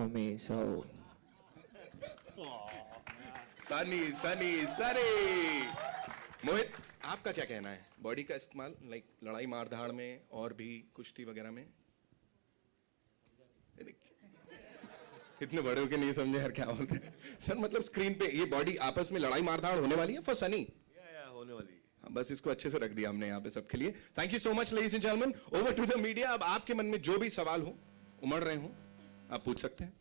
for me. So Sunny मोहित, आपका क्या कहना है बॉडी का इस्तेमाल लाइक लड़ाई मार धाड़ में और भी कुश्ती वगैरह में? इतने बड़े होके नहीं समझे यार क्या बोल रहे हैं सर। मतलब स्क्रीन पे ये बॉडी आपस में लड़ाई मार धाड़ होने वाली है फॉर सनी? होने वाली है। बस इसको अच्छे से रख दिया हमने यहाँ पे सबके लिए। Thank you so much ladies and gentleman. Over to the media. अब आपके मन में जो भी सवाल हो, उमड़ रहे हो, आप पूछ सकते हैं।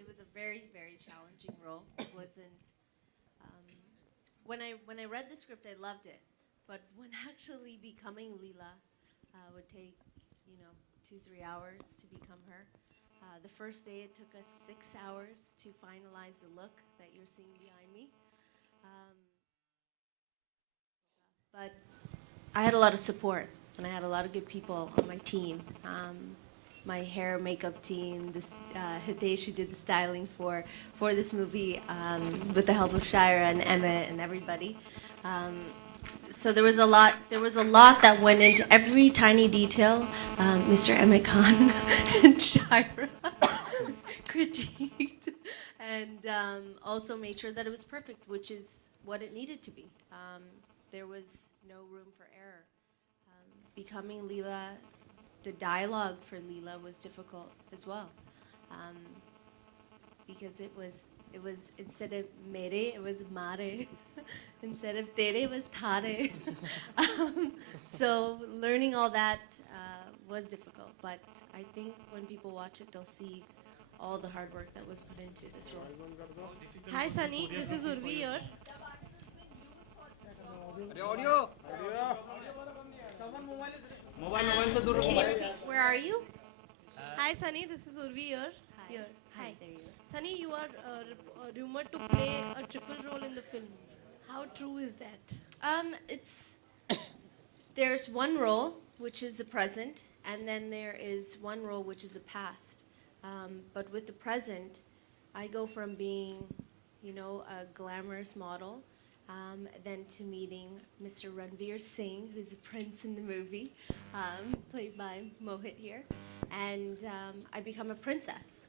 It was a very, very challenging role. It wasn't. When I read the script, I loved it, but when actually becoming Leela would take 2-3 hours to become her. The first day it took us 6 hours to finalize the look that you're seeing behind me. But I had a lot of support, and I had a lot of good people on my team. My hair makeup team, Hitesh, who did the styling for this movie, with the help of Shira and Emmett and everybody. So there was a lot that went into every tiny detail. Mr. Emmett Khan and Shira critiqued, and also made sure that it was perfect, which is what it needed to be. There was no room for error. Becoming Leela, the dialogue for Leela was difficult as well, because it was instead of mere, it was mare. Instead of tere, it was thare. So learning all that was difficult, but I think when people watch it, they'll see all the hard work that was put into this role. Hi Sunny, this is Urvi here. Can you repeat? Where are you? Hi Sunny, this is Urvi here. Hi. Here. Hi. There you go. Sunny, you are rumored to play a triple role in the film. How true is that? There's one role, which is the present, and then there is one role, which is the past. But with the present, I go from being, a glamorous model, then to meeting Mr. Ranveer Singh, who's the prince in the movie, played by Mohit here, and I become a princess.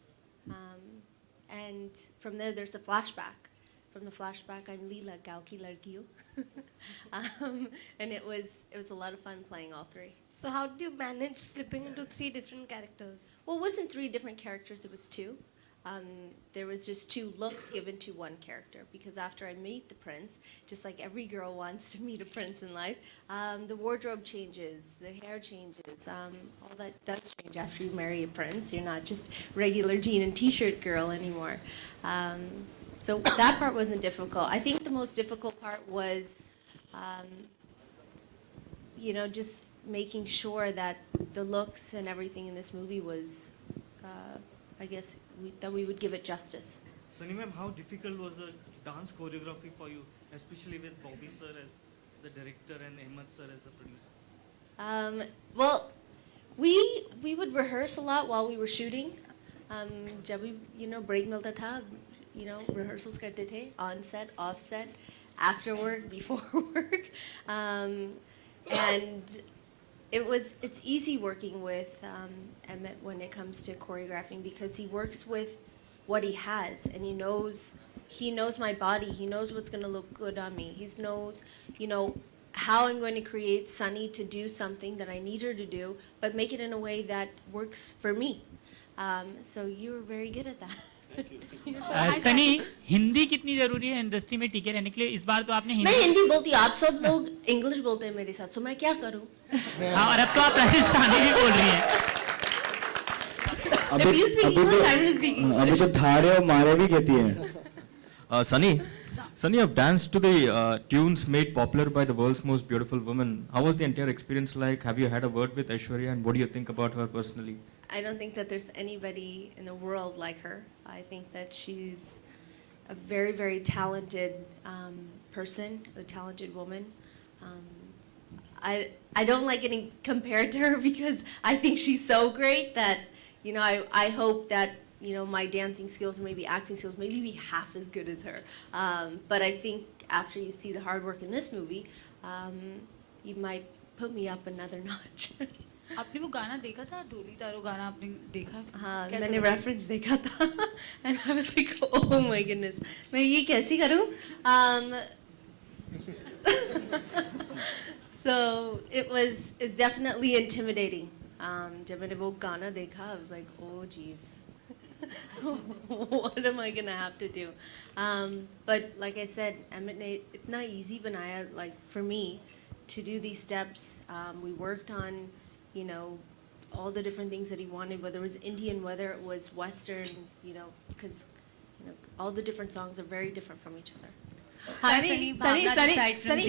And from there's a flashback. From the flashback, I'm Leela, Gaon ki ladkiyo. And it was a lot of fun playing all three. So how did you manage slipping into 3 different characters? Well, it wasn't 3 different characters, it was 2. There was just 2 looks given to one character, because after I meet the prince, just like every girl wants to meet a prince in life, the wardrobe changes, the hair changes, all that does change after you marry a prince. You're not just regular jean and t-shirt girl anymore. So that part wasn't difficult. I think the most difficult part was, just making sure that the looks and everything in this movie was, I guess, that we would give it justice. Sunny ma'am, how difficult was the dance choreography for you, especially with Bobby sir as the director and Ahmed sir as the producer? Well, we would rehearse a lot while we were shooting. जब भी break मिलता था, rehearsals करते थे, on set, off set, after work, before work, and it's easy working with Emmett when it comes to choreographing, because he works with what he has, and he knows my body, he knows what's going to look good on me, he knows how I'm going to create Sunny to do something that I need her to do, but make it in a way that works for me. So you were very good at that. Sunny, Hindi कितनी जरूरी है industry में टिके रहने के लिए? इस बार तो आपने मैं हिंदी बोलती हूँ, आप सब लोग इंग्लिश बोलते हैं मेरे साथ, so मैं क्या करूँ? हाँ, और अब तो आप राजस्थानी भी बोल रही हैं। If you speak English, I will speak English. अभी तो धारे और मारे भी कहती है। Sunny, you've danced to the tunes made popular by the world's most beautiful woman. How was the entire experience like? Have you had a word with Aishwarya, and what do you think about her personally? I don't think that there's anybody in the world like her. I think that she's a very, very talented person, a talented woman. I don't like getting compared to her because I think she's so great that, I hope that, my dancing skills or maybe acting skills maybe be half as good as her. But I think after you see the hard work in this movie, you might put me up another notch. आपने वो गाना देखा था ढोली तारो गाना आपने देखा हाँ कैसा मैंने लगा? reference देखा था and I was like oh my goodness मैं ये कैसे करूँ so it's definitely intimidating जब मैंने वो गाना देखा I was like oh geez what am I gonna have to do but like I said Amit ने इतना easy बनाया like for me to do these steps we worked on you know, all the different things that he wanted, whether it was Indian, whether it was Western, you know, because all the different songs are very different from each other. Hi, Sunny. Sunny, aside from